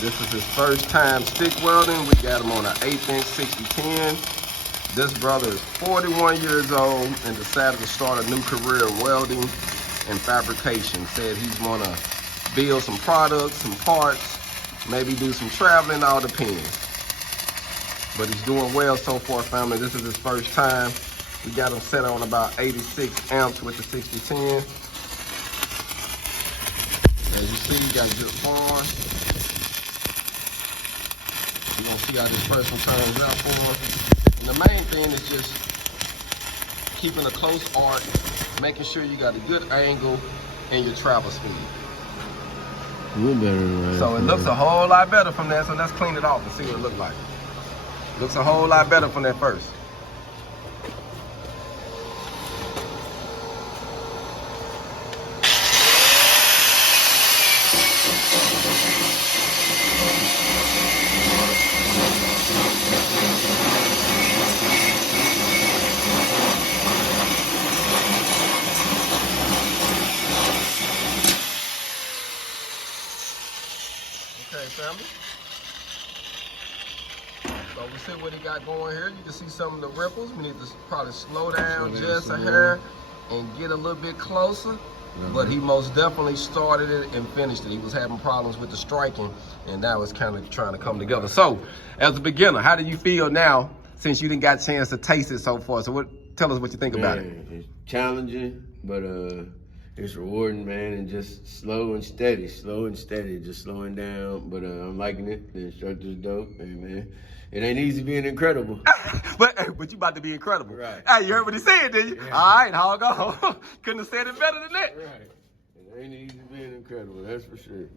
This is his first time stick welding. We got him on an 1/8" 6010. This brother is 41 years old and decided to start a new career in welding and fabrication. Said he's gonna build some products, some parts, maybe do some traveling, all depends. But he's doing well so far, family. This is his first time. We got him set on about 86 amps with the 6010. As you see, he got good form. We're gonna see how this first one turns out for him. And the main thing is just keeping a close arc, making sure you got a good angle and your travel speed. So it looks a whole lot better from that, so let's clean it off and see what it looks like. Looks a whole lot better from that first. Okay, family. So we see what he got going here. You can see some of the ripples. We need to probably slow down just a hair and get a little bit closer. But he most definitely started it and finished it. He was having problems with the striking, and that was kind of trying to come together. So, as a beginner, how do you feel now since you didn't got a chance to taste it so far? So tell us what you think about it. It's challenging, but it's rewarding, man, and just slow and steady, just slowing down. But I'm liking it. The instructor's dope, and man, it ain't easy being incredible. but you about to be incredible. Right. Hey, you heard what he said, didn't you? Yeah. All right, hog on. Couldn't have said it better than that. Right. It ain't easy being incredible, that's for sure.